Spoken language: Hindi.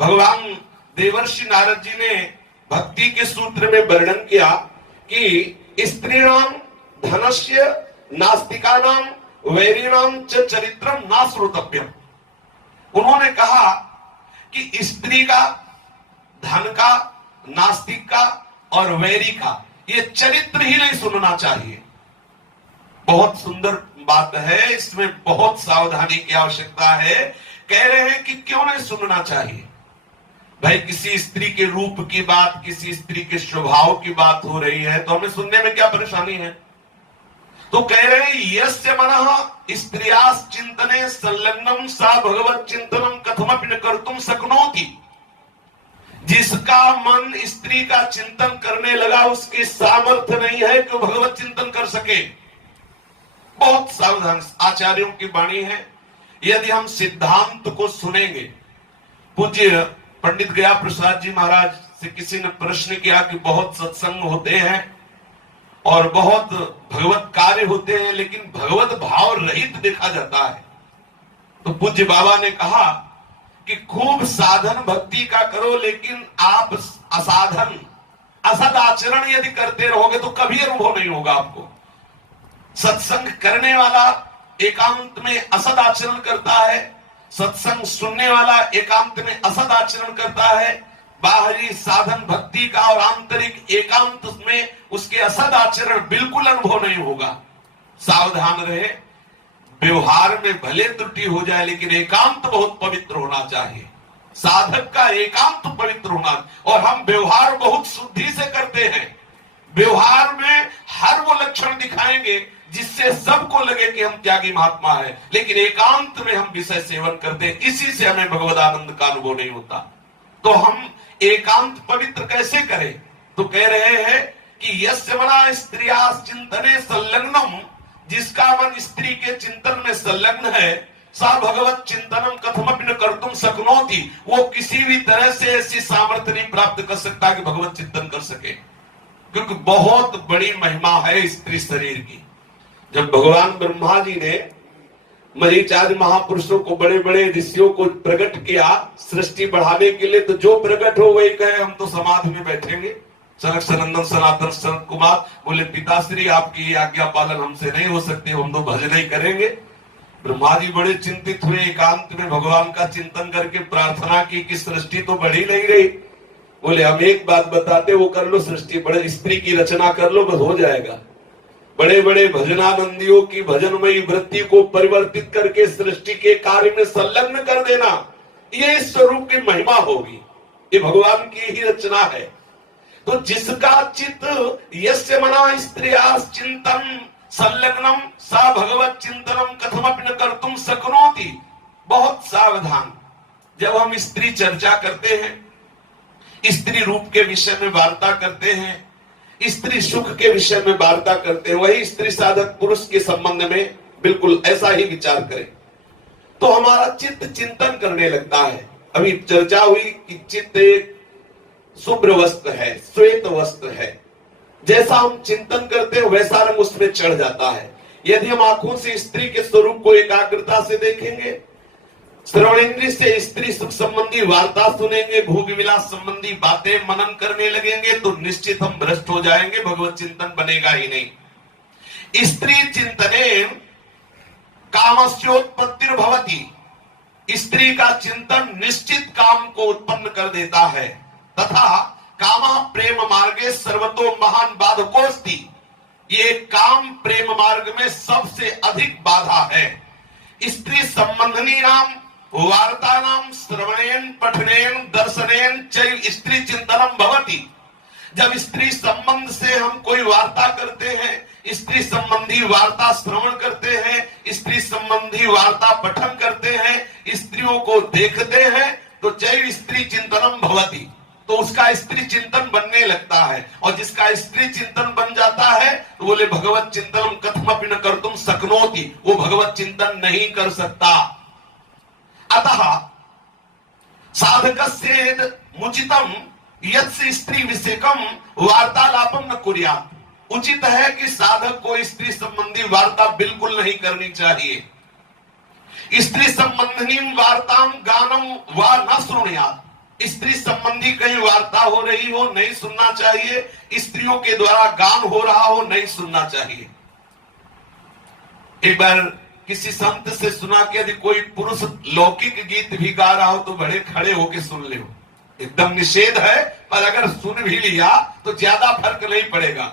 भगवान देवर्षि नारद जी ने भक्ति के सूत्र में वर्णन किया कि स्त्रीणाम धनस्य नास्तिकानाम वैरिणाम च चरित्रम ना श्रोतव्यम। उन्होंने कहा कि स्त्री का, धन का, नास्तिक का और वैरी का ये चरित्र ही नहीं सुनना चाहिए। बहुत सुंदर बात है, इसमें बहुत सावधानी की आवश्यकता है। कह रहे हैं कि क्यों नहीं सुनना चाहिए? भाई किसी स्त्री के रूप की बात, किसी स्त्री के स्वभाव की बात हो रही है तो हमें सुनने में क्या परेशानी है? तो कह रहे हैं यस्य मनः स्त्रियास चिंतने संलग्नम सा भगवत चिंतनम कथमपि न कर्तुम शक्नोति। जिसका मन स्त्री का चिंतन करने लगा उसके सामर्थ्य नहीं है कि वो भगवत चिंतन कर सके। बहुत सावधान आचार्यों की वाणी है। यदि हम सिद्धांत को सुनेंगे, पूज्य पंडित गया प्रसाद जी महाराज से किसी ने प्रश्न किया कि बहुत सत्संग होते हैं और बहुत भगवत कार्य होते हैं लेकिन भगवत भाव रहित देखा जाता है, तो पूज्य बाबा ने कहा कि खूब साधन भक्ति का करो लेकिन आप असाधन असद आचरण यदि करते रहोगे तो कभी अनुभव नहीं होगा आपको। सत्संग करने वाला एकांत में असद आचरण करता है, सत्संग सुनने वाला एकांत में असद आचरण करता है, बाहरी साधन भक्ति का और आंतरिक एकांत में उसके असद आचरण बिल्कुल अनुभव नहीं होगा। सावधान रहे, व्यवहार में भले त्रुटि हो जाए लेकिन एकांत बहुत पवित्र होना चाहिए। साधक का एकांत पवित्र होना, और हम व्यवहार बहुत शुद्धि से करते हैं। व्यवहार में हर वो लक्षण दिखाएंगे जिससे सबको लगे कि हम त्यागी महात्मा है, लेकिन एकांत में हम विषय सेवन करते हैं, इसी से हमें भगवद आनंद का अनुभव नहीं होता। तो हम एकांत पवित्र कैसे करें? तो कह रहे हैं कि यस्य मना स्त्रिया चिंतने संलग्नम, जिसका मन स्त्री के चिंतन में संलग्न है, सा भगवत चिंतनम कथमपि न कर्तुम शक्नोति, वो किसी भी तरह से ऐसी सामर्थ्य नहीं प्राप्त कर सकता कि भगवत चिंतन कर सके, क्योंकि बहुत बड़ी महिमा है स्त्री शरीर की। जब भगवान ब्रह्मा जी ने मरीचार्य महापुरुषों को, बड़े बड़े ऋषियों को प्रकट किया सृष्टि बढ़ाने के लिए, तो जो प्रकट हो वही कहे हम तो समाधि में बैठेंगे। सनक सनंदन सनातन सनत कुमार बोले पिताश्री आपकी आज्ञा पालन हमसे नहीं हो सकती, हम तो भजन ही करेंगे। ब्रह्मा जी बड़े चिंतित हुए, एकांत में भगवान का चिंतन करके प्रार्थना की कि सृष्टि तो बढ़ ही नहीं रही। बोले हम एक बात बताते, वो कर लो, सृष्टि बड़े स्त्री की रचना कर लो, बस हो जाएगा। बड़े बड़े भजनानंदियों की भजनमयी वृत्ति को परिवर्तित करके सृष्टि के कार्य में संलग्न कर देना, ये इस स्वरूप की महिमा होगी, ये भगवान की ही रचना है। तो जिसका चित्त यस्य मना स्त्रिया चिंतन संलग्नम सा भगवत चिंतनम कथमपि न कर्तुम शक्नोति। बहुत सावधान, जब हम स्त्री चर्चा करते हैं, स्त्री रूप के विषय में वार्ता करते हैं, स्त्री सुख के विषय में वार्ता करते हैं, वही स्त्री साधक पुरुष के संबंध में बिल्कुल ऐसा ही विचार करें तो हमारा चित्त चिंतन करने लगता है। अभी चर्चा हुई कि चित्त एक शुभ्र वस्त्र है, श्वेत वस्त्र है, जैसा हम चिंतन करते हैं वैसा रंग उसमें चढ़ जाता है। यदि हम आंखों से स्त्री के स्वरूप को एकाग्रता से देखेंगे, श्रवणेंद्रिय से स्त्री सुख संबंधी वार्ता सुनेंगे, भोग विलास संबंधी बातें मनन करने लगेंगे, तो निश्चित हम भ्रष्ट हो जाएंगे, भगवत चिंतन बनेगा ही नहीं। स्त्री चिंतने कामस्योत्पत्तिर्भवति, स्त्री का चिंतन निश्चित काम को उत्पन्न कर देता है। तथा कामा प्रेम मार्गे सर्वतो महान बाधकोस्ति, ये काम प्रेम मार्ग में सबसे अधिक बाधा है। स्त्री संबंधनी नाम वार्तानाम श्रवणेन पठनेन दर्शनेन चैव स्त्री चिंतनम भवति। जब स्त्री संबंध से हम कोई वार्ता करते हैं, स्त्री संबंधी वार्ता श्रवण करते हैं, स्त्री संबंधी वार्ता पठन करते हैं, स्त्रियों को देखते हैं, तो चैव स्त्री चिंतनम भवति, तो उसका स्त्री चिंतन बनने लगता है। और जिसका स्त्री चिंतन बन जाता है तो बोले भगवत चिंतनम कथमपि न कर्तुम शक्नोति, वो भगवत चिंतन नहीं कर सकता। अतः साधकस्य मुचितम यस्य स्त्री विषयकम वार्तालापम न कुर्यात्, उचित है कि साधक को स्त्री संबंधी वार्ता बिल्कुल नहीं करनी चाहिए। स्त्री संबंधी वार्ताम गानम वा न श्रुणुयात्, स्त्री संबंधी कहीं वार्ता हो रही हो नहीं सुनना चाहिए, स्त्रियों के द्वारा गान हो रहा हो नहीं सुनना चाहिए। एक बार किसी संत से सुना कि यदि कोई पुरुष लौकिक गीत भी गा रहा हो तो बड़े खड़े होके सुन ले। एकदम निषेध है, पर अगर सुन भी लिया तो ज्यादा फर्क नहीं पड़ेगा।